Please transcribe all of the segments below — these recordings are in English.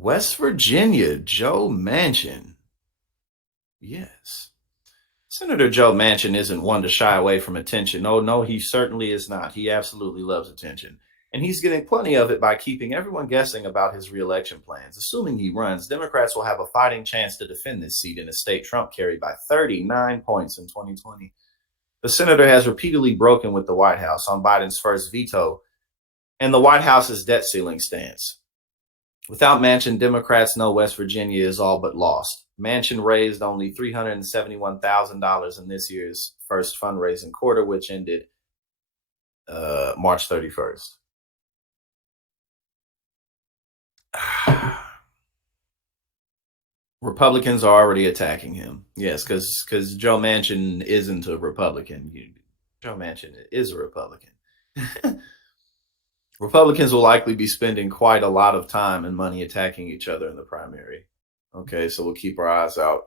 West Virginia, Joe Manchin. Yes. Senator Joe Manchin isn't one to shy away from attention. Oh, no, he certainly is not. He absolutely loves attention. And he's getting plenty of it by keeping everyone guessing about his reelection plans. Assuming he runs, Democrats will have a fighting chance to defend this seat in a state Trump carried by 39 points in 2020. The senator has repeatedly broken with the White House on Biden's first veto and the White House's debt ceiling stance. Without Manchin, Democrats know West Virginia is all but lost. Manchin raised only $371,000 in this year's first fundraising quarter, which ended March 31st. Republicans are already attacking him. Yes, because Joe Manchin isn't a Republican. Joe Manchin is a Republican. Republicans will likely be spending quite a lot of time and money attacking each other in the primary. Okay, so we'll keep our eyes out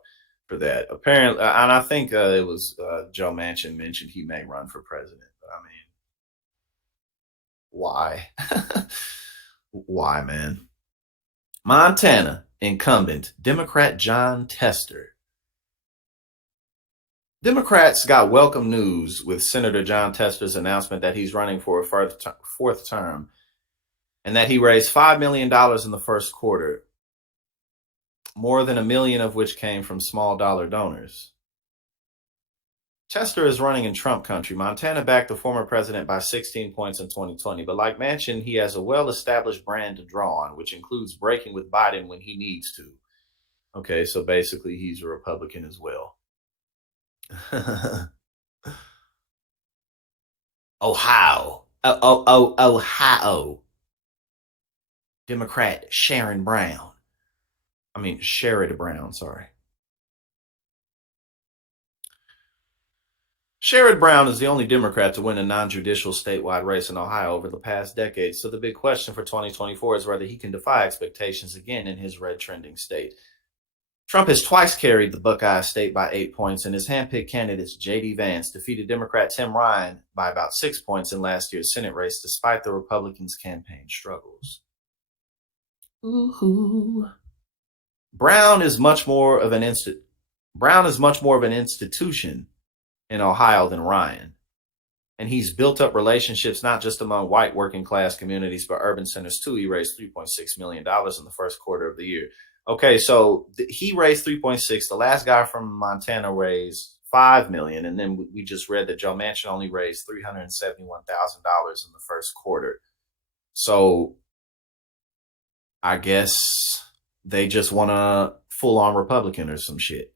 for that. Apparently, and I think it was Joe Manchin mentioned he may run for president. But I mean, why? Why, man? Montana incumbent Democrat Jon Tester. Democrats got welcome news with Senator Jon Tester's announcement that he's running for a fourth term and that he raised $5 million in the first quarter, more than $1 million of which came from small dollar donors. Tester is running in Trump country. Montana backed the former president by 16 points in 2020, but like Manchin, he has a well-established brand to draw on, which includes breaking with Biden when he needs to. Okay, so basically he's a Republican as well. Ohio. Ohio. Democrat Sherrod Brown, sorry. Sherrod Brown is the only Democrat to win a non-judicial statewide race in Ohio over the past decade, so the big question for 2024 is whether he can defy expectations again in his red trending state. Trump has twice carried the Buckeye state by 8 points, and his handpicked candidates J.D. Vance defeated Democrat Tim Ryan by about 6 points in last year's Senate race, despite the Republicans' campaign struggles. Ooh. Brown is much more of an institution in Ohio than Ryan, and he's built up relationships not just among white working class communities but urban centers too. He raised $3.6 million in the first quarter of the year. Okay, so he raised 3.6. The last guy from Montana raised $5 million, and then we just read that Joe Manchin only raised $371,000 in the first quarter. So I guess they just want a full-on Republican or some shit.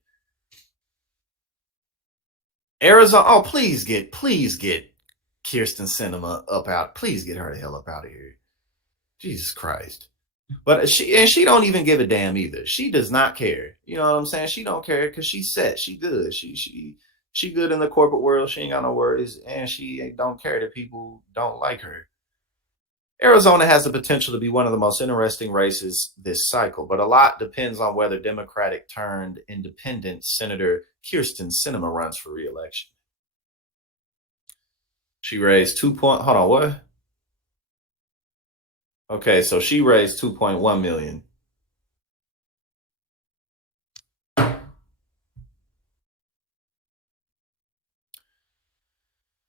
Arizona, oh, please get Kyrsten Sinema up out. Please get her the hell up out of here. Jesus Christ. But she don't even give a damn either. She does not care. You know what I'm saying? She don't care because she's set. She good. She good in the corporate world. She ain't got no worries, and she don't care that people don't like her. Arizona has the potential to be one of the most interesting races this cycle, but a lot depends on whether Democratic turned independent Senator Kyrsten Sinema runs for re-election. She raised hold on, what? Okay, so she raised $2.1 million.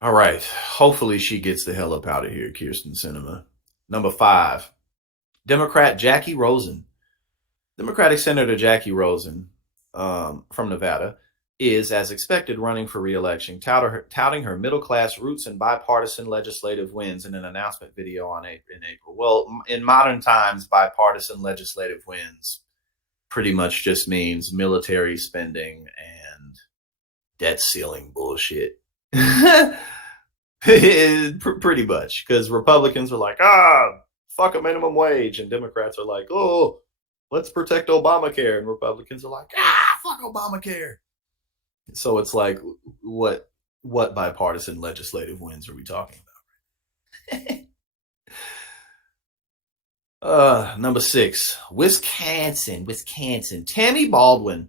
All right. Hopefully she gets the hell up out of here, Kyrsten Sinema. Number 5, Democrat Jackie Rosen. Democratic Senator Jackie Rosen from Nevada is, as expected, running for re-election, touting her middle-class roots and bipartisan legislative wins in an announcement video in April. Well, in modern times, bipartisan legislative wins pretty much just means military spending and debt ceiling bullshit. Pretty much, because Republicans are like, fuck a minimum wage, and Democrats are like, oh, let's protect Obamacare, and Republicans are like, fuck Obamacare. So it's like, what bipartisan legislative wins are we talking about? Number 6, Wisconsin. Tammy Baldwin.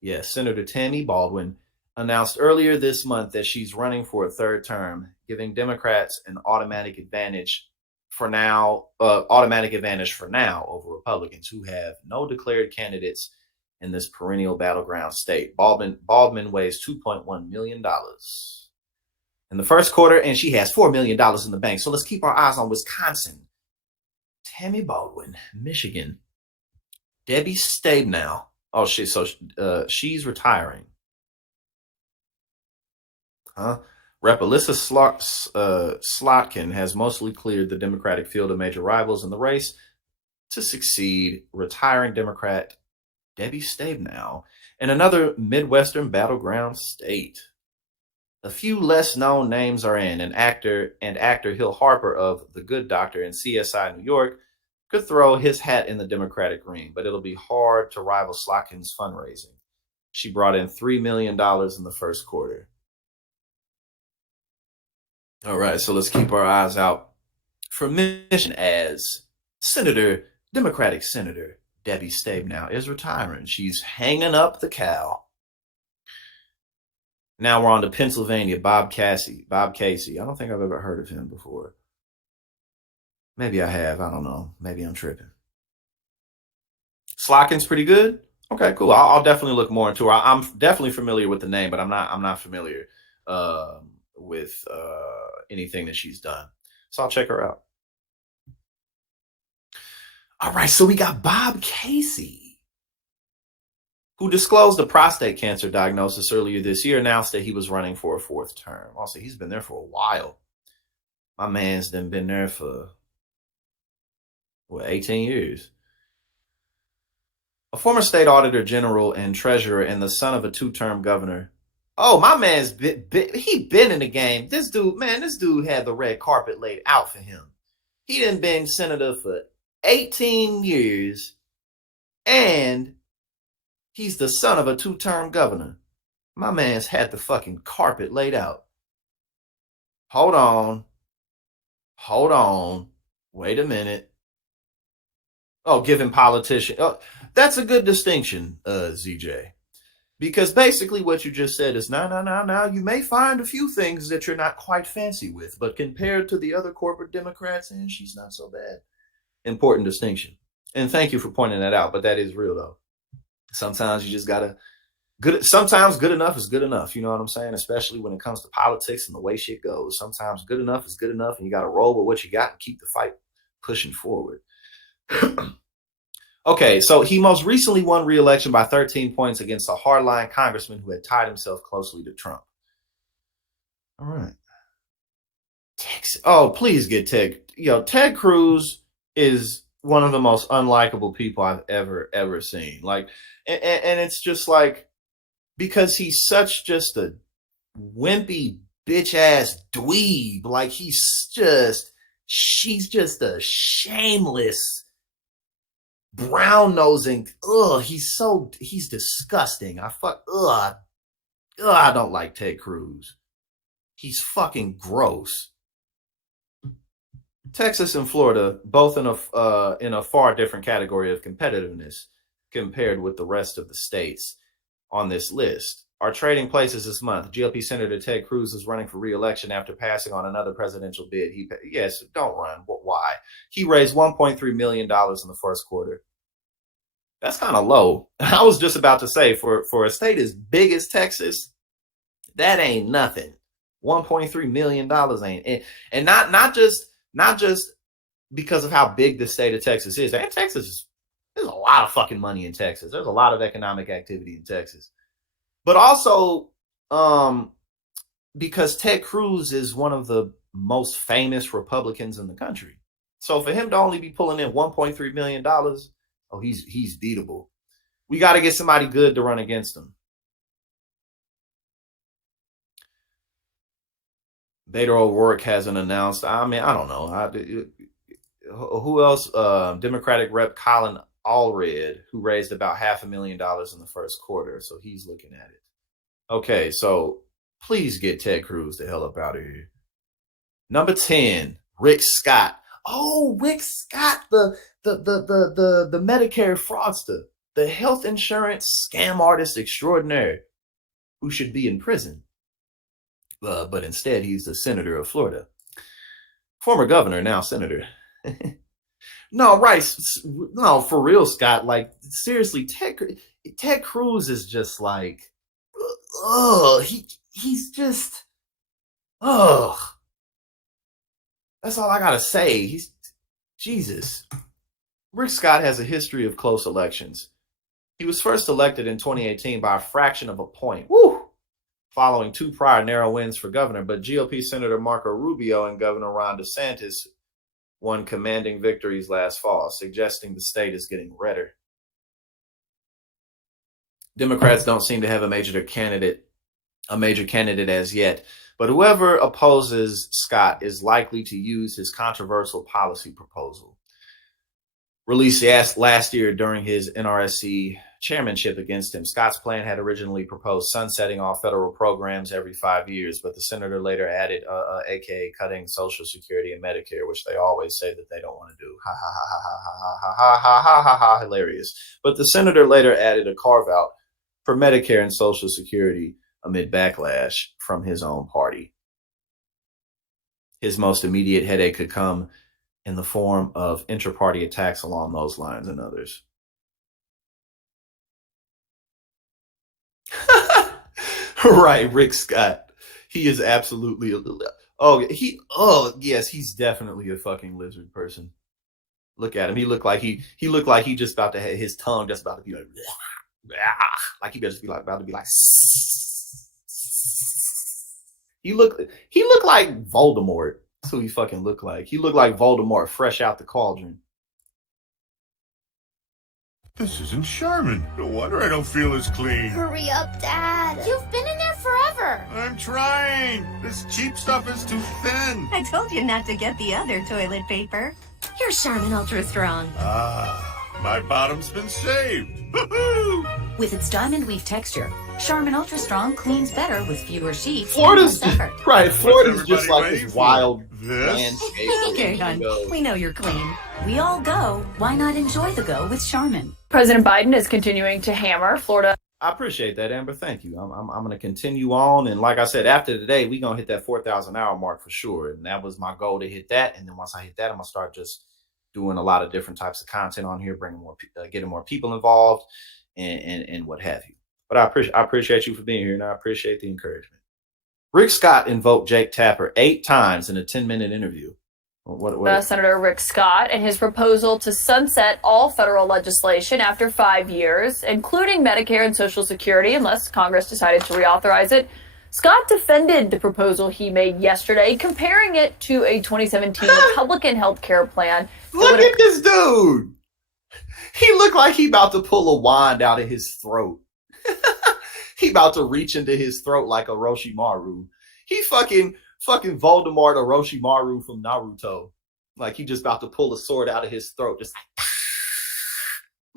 Yes, Senator Tammy Baldwin announced earlier this month that she's running for a third term, giving Democrats an automatic advantage for now, automatic advantage for now over Republicans who have no declared candidates in this perennial battleground state. Baldwin weighs $2.1 million in the first quarter, and she has $4 million in the bank. So let's keep our eyes on Wisconsin. Tammy Baldwin, Michigan. Debbie Stabenow. Oh, she's retiring. Huh? Rep. Alyssa Slotkin has mostly cleared the Democratic field of major rivals in the race to succeed retiring Democrat Debbie Stabenow in another Midwestern battleground state. A few less known names are in, and actor Hill Harper of The Good Doctor and CSI New York could throw his hat in the Democratic ring, but it'll be hard to rival Slotkin's fundraising. She brought in $3 million in the first quarter. All right, so let's keep our eyes out for Michigan as Democratic Senator Debbie Stabenow is retiring. She's hanging up the cow. Now we're on to Pennsylvania. Bob Casey. I don't think I've ever heard of him before. Maybe I have. I don't know. Maybe I'm tripping. Slotkin's pretty good. Okay, cool. I'll definitely look more into her. I'm definitely familiar with the name, but I'm not familiar with anything that she's done. So I'll check her out. All right, so we got Bob Casey, who disclosed a prostate cancer diagnosis earlier this year, announced that he was running for a fourth term. Also, he's been there for a while. My man's been there for, 18 years. A former state auditor general and treasurer and the son of a two-term governor. Oh, my man's been in the game. This dude had the red carpet laid out for him. He done been senator for 18 years, and he's the son of a two-term governor. My man's had the fucking carpet laid out. Hold on. Wait a minute. Oh, giving politician. Oh, that's a good distinction, ZJ. Because basically what you just said is, now, you may find a few things that you're not quite fancy with, but compared to the other corporate Democrats, and she's not so bad. Important distinction. And thank you for pointing that out, but that is real, though. Sometimes you just gotta, sometimes good enough is good enough, you know what I'm saying? Especially when it comes to politics and the way shit goes. Sometimes good enough is good enough, and you gotta roll with what you got and keep the fight pushing forward. Okay, so he most recently won re-election by 13 points against a hardline congressman who had tied himself closely to Trump. All right. Texas. Oh, please get Ted. Ted Cruz is one of the most unlikable people I've ever seen. Like, and it's just like, because he's such just a wimpy bitch ass dweeb. Like, she's just a shameless brown nosing. He's disgusting. I don't like Ted Cruz. He's fucking gross. Texas and Florida, both in a far different category of competitiveness compared with the rest of the states on this list, are trading places this month. GOP Senator Ted Cruz is running for re-election after passing on another presidential bid. Yes, don't run. Why? He raised $1.3 million in the first quarter. That's kind of low. I was just about to say, for a state as big as Texas, that ain't nothing. $1.3 million ain't, and not just because of how big the state of Texas is. And there's a lot of fucking money in Texas. There's a lot of economic activity in Texas. But also, because Ted Cruz is one of the most famous Republicans in the country. So for him to only be pulling in $1.3 million, he's beatable. We got to get somebody good to run against him. Beto O'Rourke hasn't announced. I mean, I don't know. Who else? Democratic Rep Colin Allred, who raised about $500,000 in the first quarter. So he's looking at it. Okay, so please get Ted Cruz the hell up out of here. Number 10, Rick Scott. Oh, Rick Scott, the Medicare fraudster, the health insurance scam artist extraordinaire, who should be in prison. But instead, he's the senator of Florida. Former governor, now senator. No, right. No, for real, Scott. Like, seriously, Ted Cruz is just like, he's just, ugh. That's all I gotta say. He's Jesus. Rick Scott has a history of close elections. He was first elected in 2018 by a fraction of a point. Woo! Following 2 prior narrow wins for governor, but GOP Senator Marco Rubio and Governor Ron DeSantis won commanding victories last fall, suggesting the state is getting redder. Democrats don't seem to have a major candidate as yet, but whoever opposes Scott is likely to use his controversial policy proposal released last year during his NRSC chairmanship against him. Scott's plan had originally proposed sunsetting all federal programs every 5 years, but the senator later added, aka cutting Social Security and Medicare, which they always say that they don't want to do. Ha ha ha ha ha ha ha ha ha ha, hilarious. But the senator later added a carve out for Medicare and Social Security amid backlash from his own party. His most immediate headache could come in the form of intra-party attacks along those lines and others. Right, Rick Scott. He is absolutely yes, he's definitely a fucking lizard person. Look at him. He looked like he just about to have his tongue just about to be like he just be like about to be like. He looked like Voldemort. That's who he fucking looked like. He looked like Voldemort fresh out the cauldron. This isn't Charmin. No wonder I don't feel as clean. Hurry up, Dad. You've been in there forever. I'm trying. This cheap stuff is too thin. I told you not to get the other toilet paper. Here's Charmin Ultra Strong. My bottom's been saved. With its diamond weave texture, Charmin Ultra Strong cleans better with fewer sheets. Florida's and less effort. right. Florida's just like Everybody this wild this? landscape. Okay, hon. We know you're clean. We all go. Why not enjoy the go with Charmin? President Biden is continuing to hammer Florida. I appreciate that, Amber. Thank you. I'm going to continue on. And like I said, after today, we're going to hit that 4,000 hour mark for sure. And that was my goal, to hit that. And then once I hit that, I'm going to start just doing a lot of different types of content on here, bringing more, getting more people involved and what have you. But I appreciate you for being here, and I appreciate the encouragement. Rick Scott invoked Jake Tapper 8 times in a 10-minute interview. Senator Rick Scott and his proposal to sunset all federal legislation after 5 years, including Medicare and Social Security, unless Congress decided to reauthorize it. Scott defended the proposal he made yesterday, comparing it to a 2017 Republican health care plan. Look at this dude. He looked like he about to pull a wand out of his throat. He about to reach into his throat like Orochimaru. He fucking Voldemort Orochimaru from Naruto. Like he just about to pull a sword out of his throat. Just like,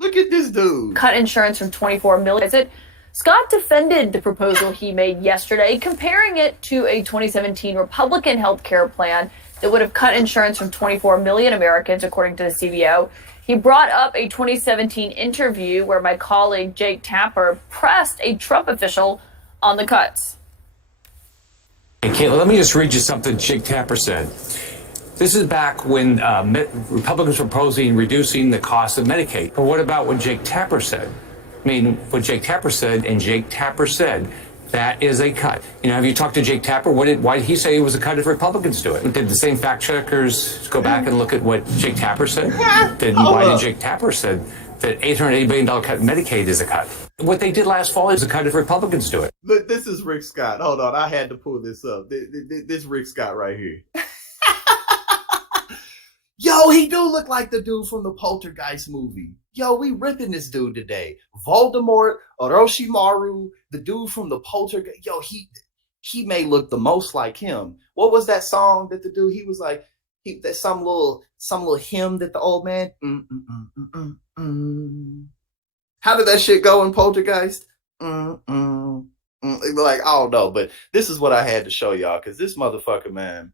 look at this dude. Cut insurance from $24 million. Scott defended the proposal he made yesterday, comparing it to a 2017 Republican health care plan that would have cut insurance from 24 million Americans, according to the CBO. He brought up a 2017 interview where my colleague Jake Tapper pressed a Trump official on the cuts. Hey, Caitlin, let me just read you something Jake Tapper said. This is back when Republicans were proposing reducing the cost of Medicaid. But what about what Jake Tapper said? I mean, what Jake Tapper said, and Jake Tapper said, that is a cut. You know, have you talked to Jake Tapper? Why did he say it was a cut if Republicans do it? Did the same fact checkers go back and look at what Jake Tapper said? Then why did Jake Tapper said that $880 billion cut in Medicaid is a cut? What they did last fall is a cut if Republicans do it. Look, this is Rick Scott. Hold on, I had to pull this up. This Rick Scott right here. Yo, he do look like the dude from the Poltergeist movie. Yo, we ripping this dude today. Voldemort, Orochimaru, the dude from the Poltergeist. Yo, he may look the most like him. What was that song that the dude, he was like, that some little hymn that the old man. How did that shit go in Poltergeist? Like, I don't know, but this is what I had to show y'all, because this motherfucker, man.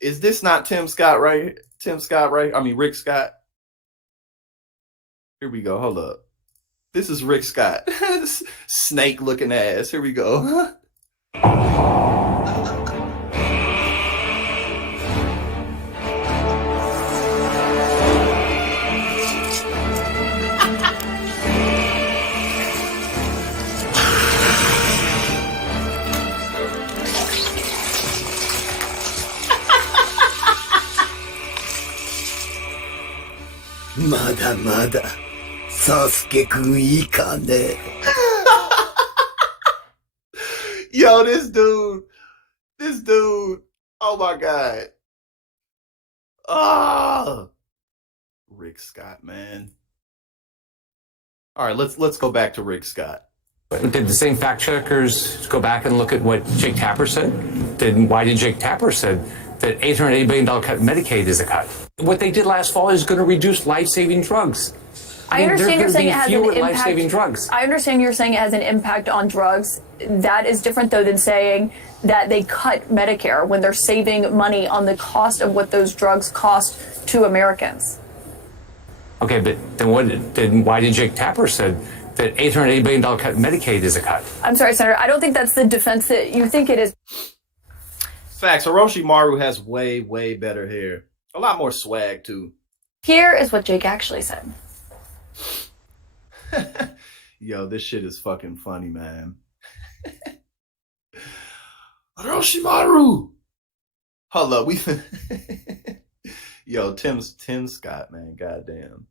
Is this not Tim Scott right? I mean, Rick Scott. Here we go. Hold up. This is Rick Scott. Snake looking ass. Here we go. まだまだ、サスケくんいいかね。Yo, this dude, oh my God. Ah, Rick Scott, man. All right, let's go back to Rick Scott. Did the same fact checkers go back and look at what Jake Tapper said? Why did Jake Tapper said that $880 billion cut in Medicaid is a cut? What they did last fall is going to reduce life-saving drugs. I understand you're saying it has an fewer impact. life-saving drugs. I understand you're saying it has an impact on drugs. That is different, though, than saying that they cut Medicare when they're saving money on the cost of what those drugs cost to Americans. Okay, but then why did Jake Tapper said that $880 billion cut in Medicaid is a cut? I'm sorry, Senator. I don't think that's the defense that you think it is. Facts. Orochimaru has way, way better hair. A lot more swag, too. Here is what Jake actually said. Yo, this shit is fucking funny, man. Orochimaru! Hold up, Yo, Tim Scott, man. Goddamn.